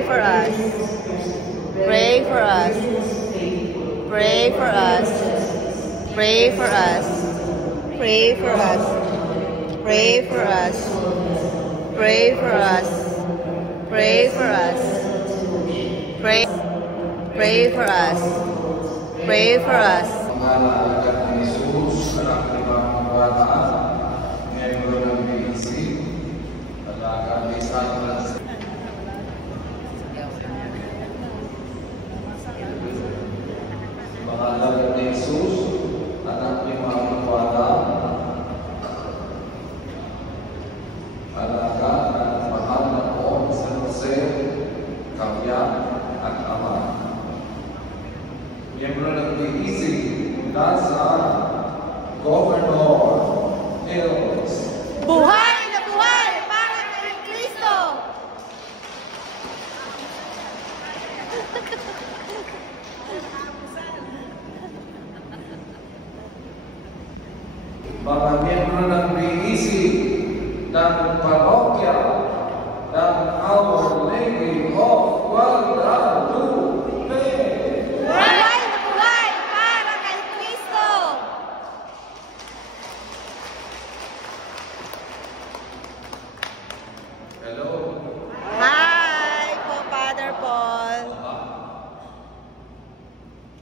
Pray for us. Pray for us. Pray for us. Pray for us. Pray for us. Pray for us. Pray for us. Pray for us. Pray. Pray for us. Pray for us. Pangalagan ni Jesus, anak ni mga bata, miyembro ng BEC, alaga ni Santa. Pangalagan ni Jesus, anak ni mga bata, alaga ng mahal na po sa Jose, Kabiyak at Ama. Miyembro ng BEC mula sa Governor Hills. Buhay na buhay para kay Kristo! Mga miyembro ng BEC ng parokya ng Our Lady of Guadalupe. Buhay na buhay para kay Kristo! Hello. Hi po, Father Paul.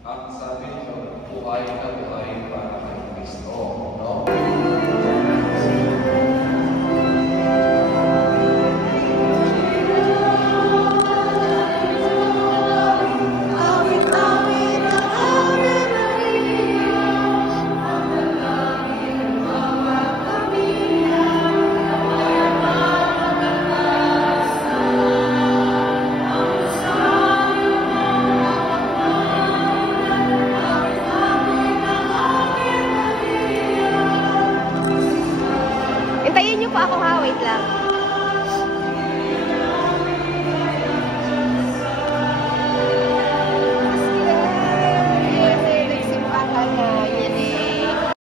Ang sabi niyo, buhay na buhay para kay Kristo. No? Hintayin niyo po ako ha, wait lang.